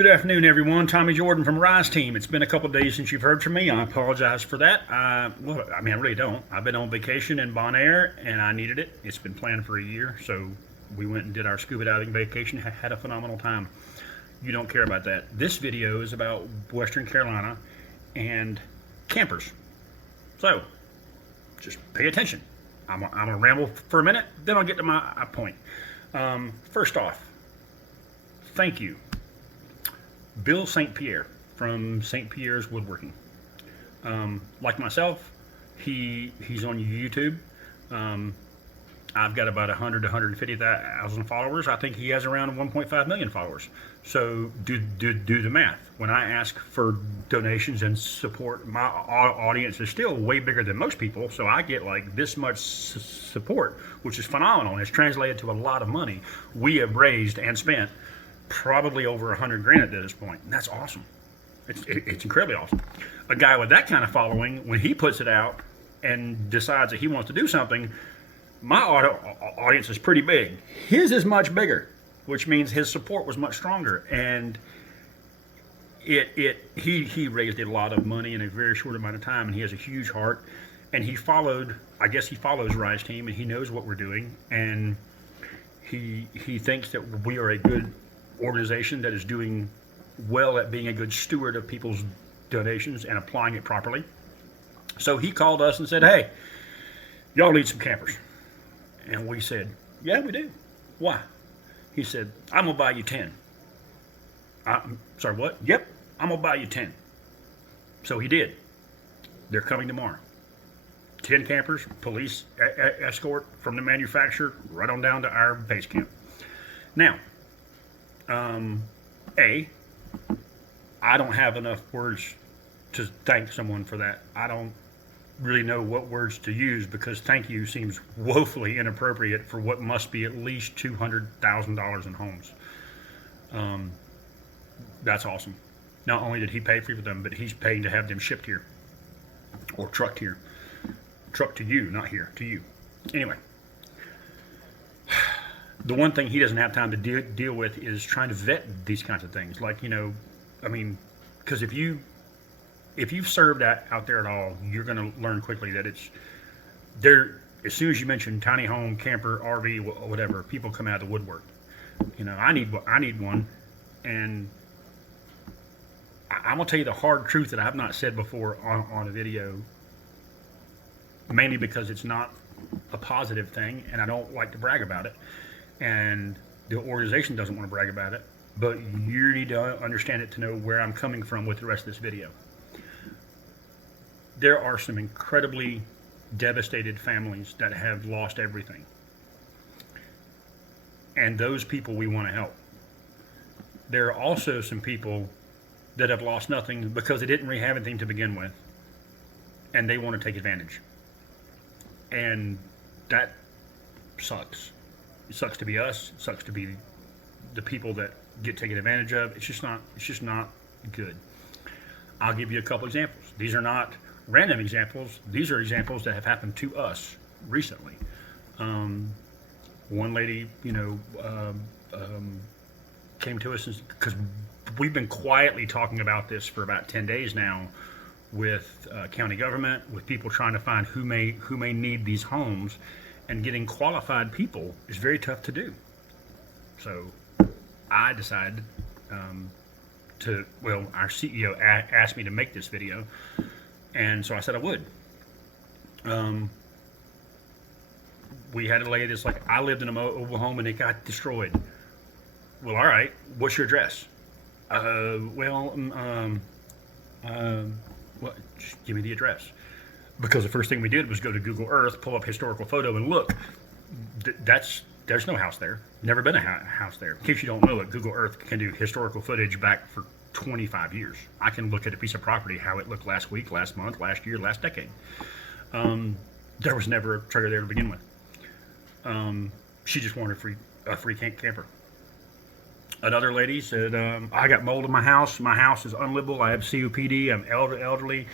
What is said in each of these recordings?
Good afternoon, everyone. Tommy Jordan from Rise Team. It's been a couple of days since you've heard from me. I apologize for that. I really don't. I've been on vacation in Bonaire, and I needed it. It's been planned for a year, so we went and did our scuba diving vacation. Had a phenomenal time. You don't care about that. This video is about Western Carolina and campers. So, just pay attention. I'm gonna ramble for a minute, then I'll get to my point. First off, thank you, Bill St. Pierre from St. Pierre's Woodworking. Like myself, he's on YouTube. I've got about 100 to 150,000 followers. I think he has around 1.5 million followers. So do the math. When I ask for donations and support, my audience is still way bigger than most people. So I get like this much support, which is phenomenal. And it's translated to a lot of money. We have raised and spent probably over 100 grand at this point. And that's awesome. It's incredibly awesome. A guy with that kind of following, when he puts it out and decides that he wants to do something, my audience is pretty big. His is much bigger, which means his support was much stronger. And he raised a lot of money in a very short amount of time, and he has a huge heart. And he followed, I guess he follows Rise Team, and he knows what we're doing. And he thinks that we are a good organization that is doing well at being a good steward of people's donations and applying it properly. So he called us and said, hey, y'all need some campers. And we said, yeah, we do. Why? He said, I'm going to buy you 10. Sorry, what? Yep, I'm going to buy you 10. So he did. They're coming tomorrow. 10 campers, police escort from the manufacturer right on down to our base camp. Now, I don't have enough words to thank someone for that. I don't really know what words to use because thank you seems woefully inappropriate for what must be at least $200,000 in homes. That's awesome. Not only did he pay for them, but he's paying to have them shipped here or trucked here. Trucked to you, not here, to you. Anyway, the one thing he doesn't have time to deal with is trying to vet these kinds of things. Like, because if you've served out there at all, you're going to learn quickly that it's there. As soon as you mention tiny home, camper, RV, whatever, people come out of the woodwork. I need one, and I'm gonna tell you the hard truth that I have not said before on a video, mainly because it's not a positive thing, and I don't like to brag about it, and the organization doesn't want to brag about it. But you need to understand it to know where I'm coming from with the rest of this video. There are some incredibly devastated families that have lost everything. And those people we want to help. There are also some people that have lost nothing because they didn't really have anything to begin with. And they want to take advantage. And that sucks. It sucks to be us. It sucks to be the people that get taken advantage of. It's just not good. I'll give you a couple examples. These are not random examples. These are examples that have happened to us recently. One lady, came to us because we've been quietly talking about this for about 10 days now with county government, with people trying to find who may need these homes, and getting qualified people is very tough to do. So I decided our CEO asked me to make this video, and so I said I would. We had a lady that's like, I lived in a mobile home and it got destroyed. Well, all right, what's your address? Just give me the address. Because the first thing we did was go to Google Earth, pull up historical photo, and look. There's no house there. Never been a house there. In case you don't know it, Google Earth can do historical footage back for 25 years. I can look at a piece of property, how it looked last week, last month, last year, last decade. There was never a trailer there to begin with. She just wanted a free camper. Another lady said, I got mold in my house. My house is unlivable. I have COPD. I'm elderly.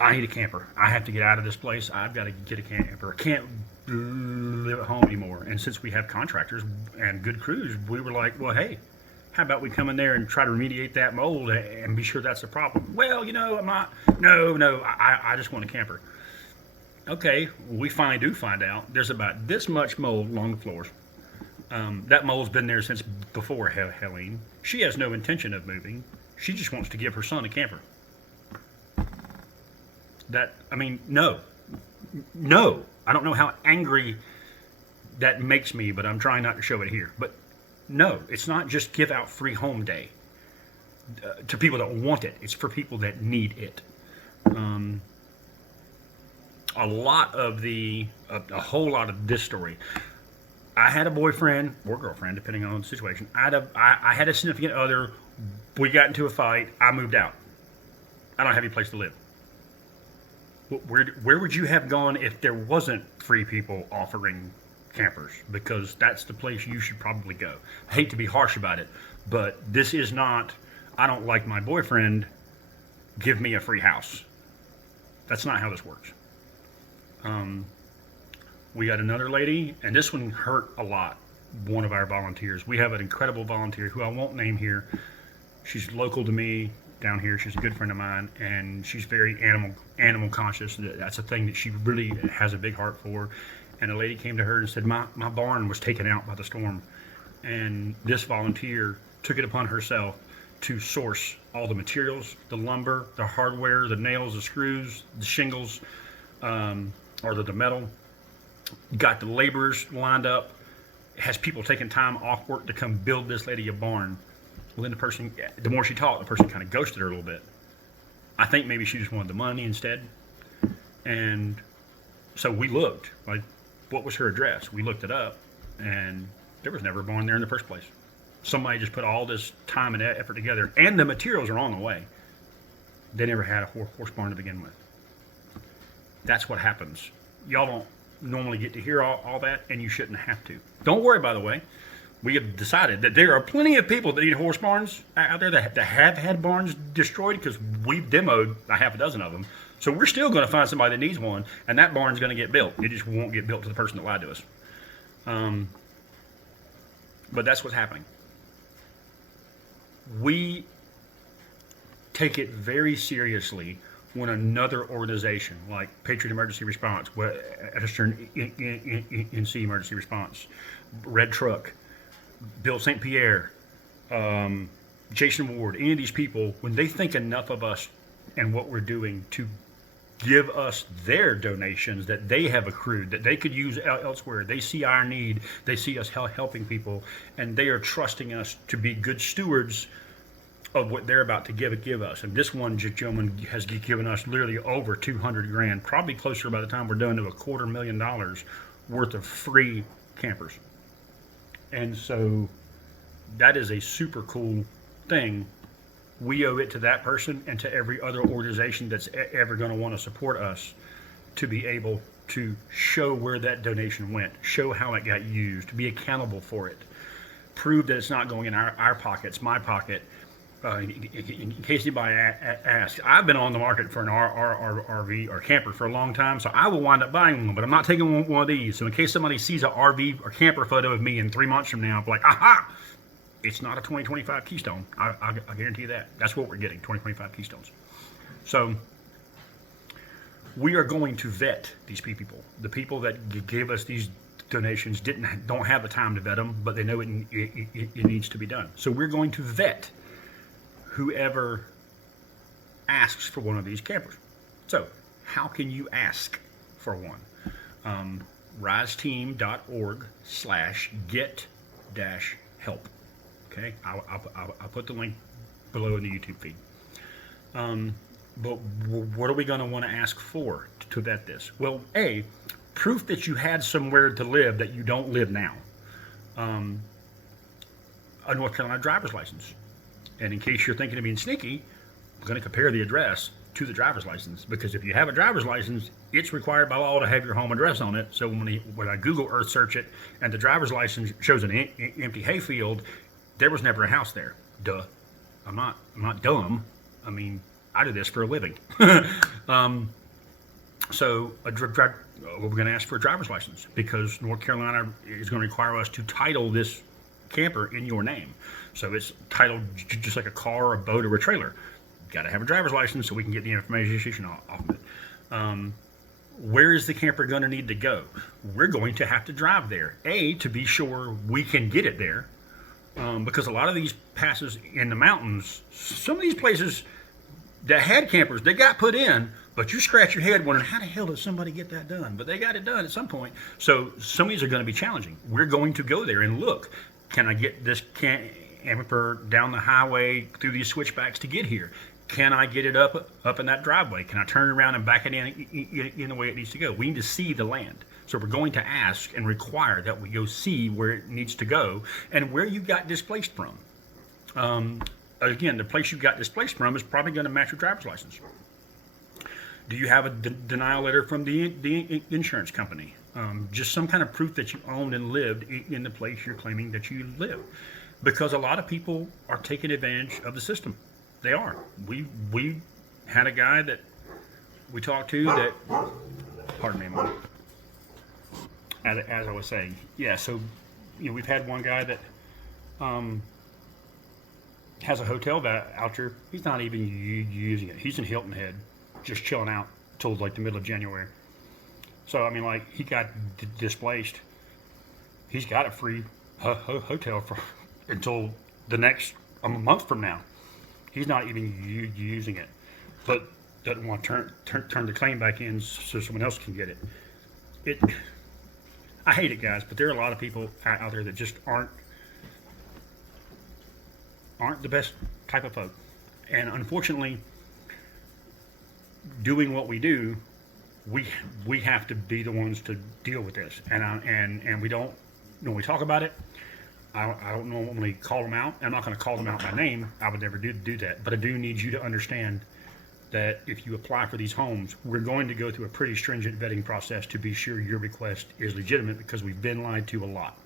I need a camper. I have to get out of this place. I've got to get a camper. I can't live at home anymore. And since we have contractors and good crews, we were like, well, hey, How about we come in there and try to remediate that mold and be sure that's the problem? Well, I'm not. No, I just want a camper. Okay, we finally do find out there's about this much mold along the floors. That mold's been there since before Helene. She has no intention of moving. She just wants to give her son a camper. No. I don't know how angry that makes me, but I'm trying not to show it here. But no, it's not just give out free home day to people that want it. It's for people that need it. A whole lot of this story. I had a boyfriend or girlfriend, depending on the situation. I had a significant other. We got into a fight. I moved out. I don't have any place to live. Where would you have gone if there wasn't free people offering campers? Because that's the place you should probably go. I hate to be harsh about it, but this is not, I don't like my boyfriend, give me a free house. That's not how this works. We got another lady, and this one hurt a lot, one of our volunteers. We have an incredible volunteer who I won't name here. She's local to me down here. She's a good friend of mine, and she's very animal conscious. That's a thing that she really has a big heart for. And a lady came to her and said, my barn was taken out by the storm. And this volunteer took it upon herself to source all the materials, the lumber, the hardware, the nails, the screws, the shingles, or the metal. Got the laborers lined up, has people taking time off work to come build this lady a barn. Well, then the more she talked, the person kind of ghosted her a little bit. I think maybe she just wanted the money instead. And so we looked, like, what was her address? We looked it up, and there was never a barn there in the first place. Somebody just put all this time and effort together, and the materials are on the way. They never had a horse barn to begin with. That's what happens. Y'all don't normally get to hear all that, and you shouldn't have to. Don't worry, by the way. We have decided that there are plenty of people that need horse barns out there that have had barns destroyed, because we've demoed a half a dozen of them. So we're still going to find somebody that needs one, and that barn's going to get built. It just won't get built to the person that lied to us. But that's what's happening. We take it very seriously when another organization like Patriot Emergency Response, Western WNC Emergency Response, Red Truck, Bill St. Pierre, Jason Ward, any of these people, when they think enough of us and what we're doing to give us their donations that they have accrued, that they could use elsewhere, they see our need, they see us helping people, and they are trusting us to be good stewards of what they're about to give us. And this one gentleman has given us literally over $200,000, probably closer by the time we're done to $250,000 worth of free campers. And so that is a super cool thing. We owe it to that person and to every other organization that's ever going to want to support us to be able to show where that donation went, show how it got used, be accountable for it, prove that it's not going in our pockets, my pocket. In case anybody asks, I've been on the market for an RV or camper for a long time, so I will wind up buying one, but I'm not taking one of these. So in case somebody sees an RV or camper photo of me in 3 months from now, I'm like, aha! It's not a 2025 Keystone. I guarantee you that. That's what we're getting, 2025 Keystones. So we are going to vet these people. The people that gave us these donations don't have the time to vet them, but they know it needs to be done. So we're going to vet whoever asks for one of these campers. So how can you ask for one? riseteam.org/get-help. Okay, I'll put the link below in the YouTube feed. But what are we going to want to ask for to vet this? Well, A, proof that you had somewhere to live that you don't live now. A North Carolina driver's license. And in case you're thinking of being sneaky, I'm going to compare the address to the driver's license, because if you have a driver's license, it's required by law to have your home address on it. So when I Google Earth search it and the driver's license shows an empty hayfield, there was never a house there. Duh. I'm not dumb. I mean, I do this for a living. So we're going to ask for a driver's license, because North Carolina is going to require us to title this camper in your name. So it's titled just like a car, a boat, or a trailer. Got to have a driver's license so we can get the information off of it. Where is the camper going to need to go? We're going to have to drive there. To be sure we can get it there. Because a lot of these passes in the mountains, some of these places that had campers, they got put in, but you scratch your head wondering, how the hell did somebody get that done? But they got it done at some point. So some of these are going to be challenging. We're going to go there and look, can I get this camper down the highway through these switchbacks to get here? Can I get it up in that driveway? Can I turn it around and back it in the way it needs to go? We need to see the land. So we're going to ask and require that we go see where it needs to go and where you got displaced from. Again, the place you got displaced from is probably going to match your driver's license. Do you have a denial letter from the insurance company? Just some kind of proof that you owned and lived in the place you're claiming that you live. Because a lot of people are taking advantage of the system. They are. We had a guy that we talked to that, pardon me a moment, as I was saying, yeah, so we've had one guy that has a hotel out there. He's not even using it. He's in Hilton Head, just chilling out till like the middle of January. So I mean, like, he got displaced. He's got a free hotel until the next month from now. He's not even using it, but doesn't want to turn the claim back in so someone else can get it. I hate it, guys, but there are a lot of people out there that just aren't the best type of folk. And unfortunately, doing what we do, we have to be the ones to deal with this. And we don't, when we talk about it, I don't normally call them out. I'm not going to call them out by name. I would never do that. But I do need you to understand that if you apply for these homes, we're going to go through a pretty stringent vetting process to be sure your request is legitimate, because we've been lied to a lot.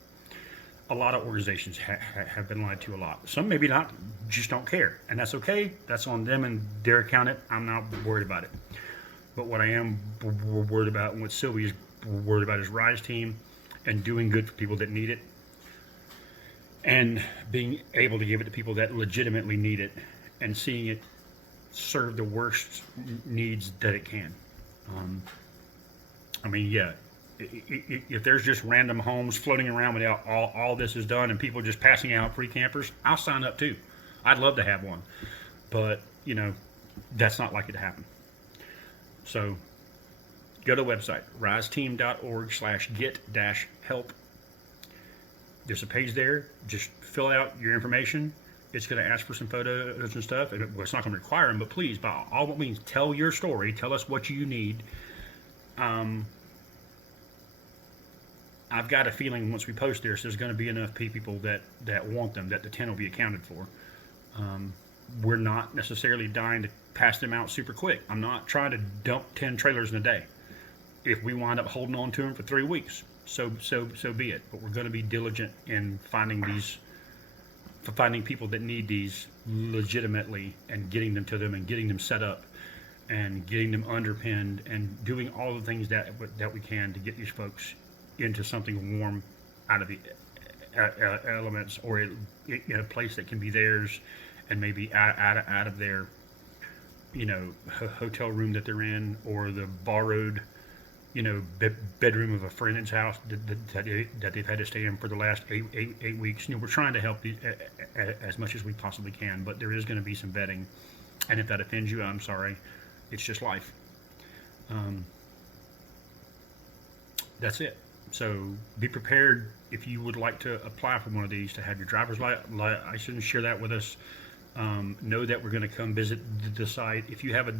A lot of organizations have been lied to a lot. Some maybe not, just don't care. And that's okay. That's on them and their accountant. I'm not worried about it. But what I am worried about, and what Sylvia's worried about, is Rise Team and doing good for people that need it, and being able to give it to people that legitimately need it, and seeing it serve the worst needs that it can. I mean, yeah, if there's just random homes floating around without all this is done and people just passing out free campers, I'll sign up too. I'd love to have one, but that's not likely to happen. So go to the website, riseteam.org/get-help. There's a page there. Just fill out your information. It's going to ask for some photos and stuff. Well, it's not going to require them, but please, by all means, tell your story. Tell us what you need. I've got a feeling once we post this, there's going to be enough people that want them, that the 10 will be accounted for. We're not necessarily dying to pass them out super quick. I'm not trying to dump 10 trailers in a day. If we wind up holding on to them for 3 weeks, so be it. But we're going to be diligent in finding people that need these legitimately, and getting them to them, and getting them set up, and getting them underpinned, and doing all the things that we can to get these folks into something warm out of the elements, or in a place that can be theirs, and maybe out of their hotel room that they're in, or the borrowed bedroom of a friend's house that they've had to stay in for the last eight weeks. We're trying to help as much as we possibly can, but there is going to be some vetting, and if that offends you, I'm sorry. It's just life. That's it. So be prepared if you would like to apply for one of these, to have your driver's license. Share that with us. Know that we're going to come visit the site. If you have a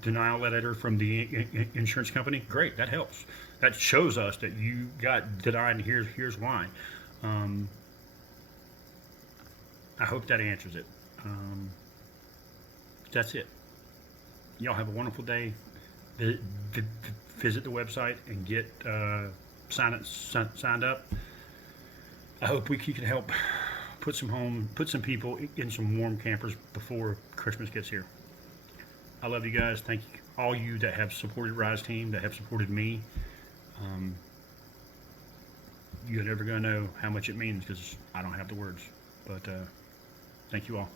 denial letter from the insurance company, great, that helps. That shows us that you got denied, and here's why. I hope that answers it. That's it. Y'all have a wonderful day. Visit the website and get signed up. I hope we can help put some people in some warm campers before Christmas gets here. I love you guys. Thank you, all you that have supported Rise Team, that have supported me. you're never going to know how much it means because I don't have the words. But thank you all.